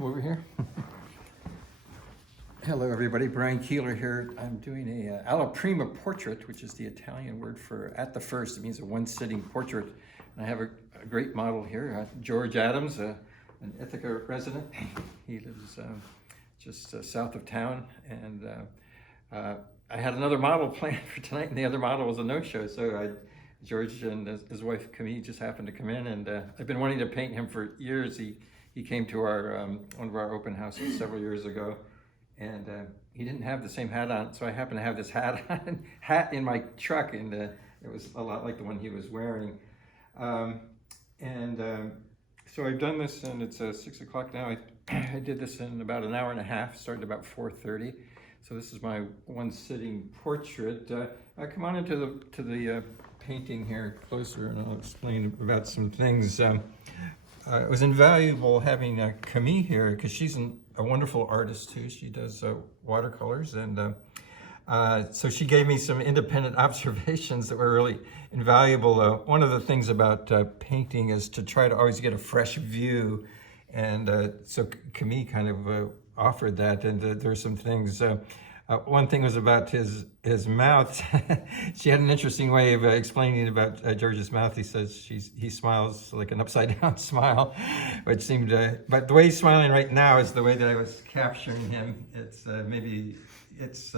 come over here. Hello everybody, Brian Keeler here. I'm doing a Alla Prima portrait, which is the Italian word for at the first. It means a one-sitting portrait. And I have a great model here, George Adams, an Ithaca resident. He lives just south of town. And I had another model planned for tonight, and the other model was a no-show. So George and his wife Camille just happened to come in, and I've been wanting to paint him for years. He came to our one of our open houses several years ago. And he didn't have the same hat on, so I happened to have this hat in my truck, and it was a lot like the one he was wearing. So I've done this, and it's 6 o'clock now. I did this in about an hour and a half, started about 4:30. So this is my one-sitting portrait. Come on into the painting here closer, and I'll explain about some things. It was invaluable having Camille here, because she's a wonderful artist too. She does watercolors, and so she gave me some independent observations that were really invaluable. One of the things about painting is to try to always get a fresh view, and so Camille kind of offered that, and there are some things. One thing was about his mouth. She had an interesting way of explaining about George's mouth. He says he smiles like an upside down smile, which seemed, but the way he's smiling right now is the way that I was capturing him. It's maybe it's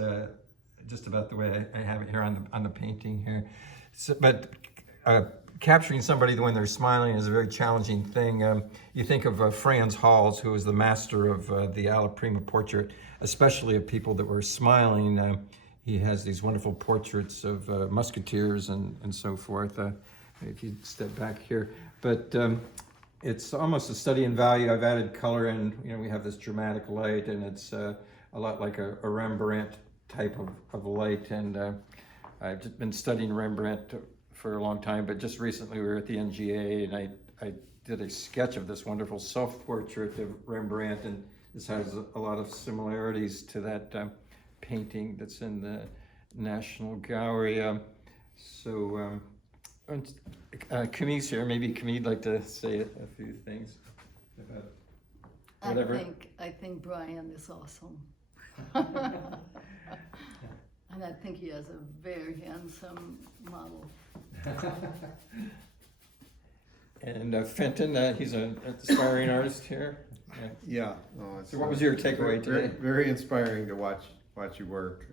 just about the way I have it here on the painting here. So, but capturing somebody when they're smiling is a very challenging thing. You think of Franz Hals, who was the master of the Alla Prima portrait, especially of people that were smiling. He has these wonderful portraits of musketeers and so forth. If you step back here, but it's almost a study in value. I've added color, and we have this dramatic light, and it's a lot like a Rembrandt type of light. And I've just been studying Rembrandt for a long time, but just recently we were at the NGA, and I did a sketch of this wonderful self-portrait of Rembrandt, and this has a lot of similarities to that painting that's in the National Gallery. Camille's here. Maybe Camille'd like to say a few things about whatever. I think Brian is awesome. And I think he has a very handsome model. And Fenton, he's an aspiring artist here. yeah. No, So what was your takeaway very, today? very inspiring to watch you work.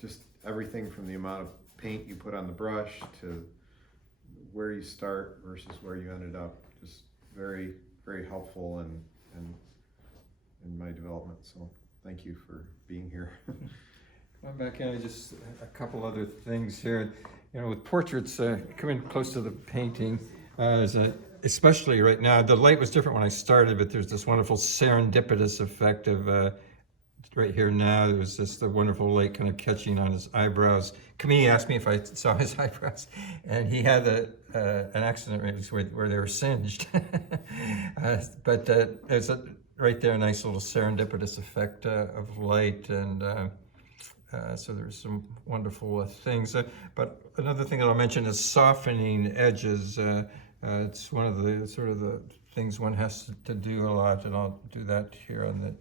Just everything from the amount of paint you put on the brush to where you start versus where you ended up. Just very, very helpful in my development. So thank you for being here. Come on back in. Just a couple other things here. With portraits, coming close to the painting, especially right now, the light was different when I started, but there's this wonderful serendipitous effect of right here now. There was the wonderful light kind of catching on his eyebrows. Camille asked me if I saw his eyebrows, and he had an accident where they were singed. But there's right there a nice little serendipitous effect of light, and so there's some wonderful things. But another thing that I'll mention is softening edges. It's one of the the things one has to do a lot, and I'll do that here on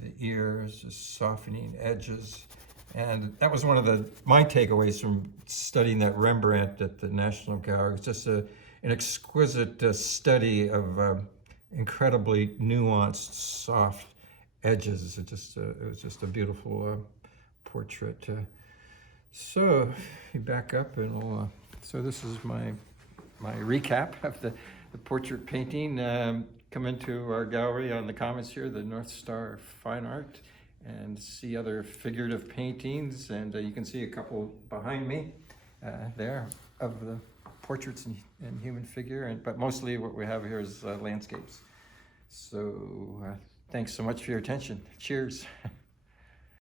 the ears, just softening edges. And that was one of my takeaways from studying that Rembrandt at the National Gallery. It's just an exquisite study of incredibly nuanced, soft edges. It was just a beautiful portrait. So you back up, and so this is my recap of the portrait painting. Come into our gallery on the Commons here, the North Star Fine Art, and see other figurative paintings. And you can see a couple behind me there of the portraits and human figure, but mostly what we have here is landscapes. So thanks so much for your attention. Cheers.